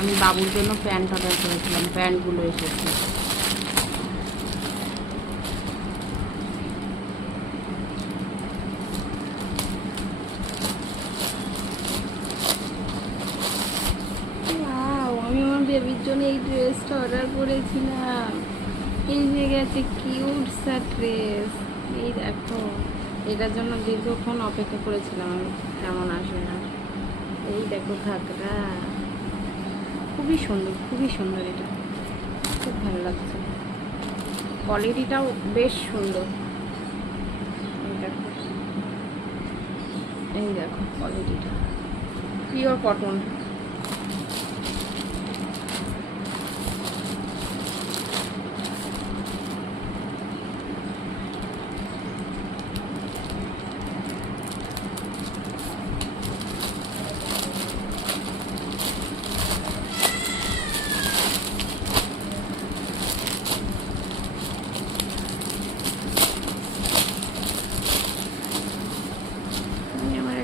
আমি বাবুর জন্য প্যান্ট অর্ডার করেছিলাম, প্যান্টগুলো এসেছে। আমি আমার বেবির জন্য এই ড্রেসটা অর্ডার করেছিলাম। এই যে গেছে কিউট সা ড্রেস, এই দেখো। এটার জন্য দীর্ঘক্ষণ অপেক্ষা করেছিলাম আমি, কেমন আসবে না। এই দেখো ঘাগরা, খুবই সুন্দর, খুবই সুন্দর। এটা খুব ভালো লাগছে, কোয়ালিটিটাও বেশ সুন্দর। এই দেখো, এই দেখো কোয়ালিটিটা, পিওর কটন।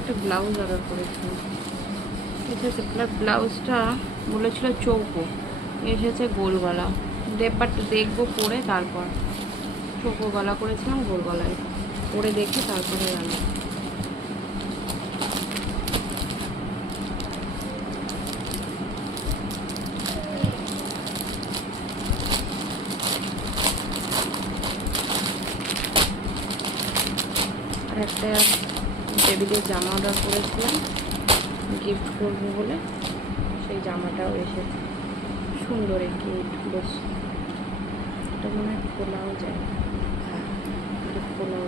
একটা ব্লাউজ অর্ডার করেছিলাম, এসেছে ব্লাউজটা বলেছিল চৌকো, এসেছে গোল গলা। বাট দেখবো পরে, তারপর চৌকো গলা করেছিলাম, গোল গলায় পরে দেখে তারপরে আমি আর একটা টেবিলের জামা অর্ডার করেছিলাম গিফট করবো বলে, সেই জামাটাও এসেছে। সুন্দর গিফট, বেশ। এটা মনে হয় খোলাও যায়, হ্যাঁ খোলাও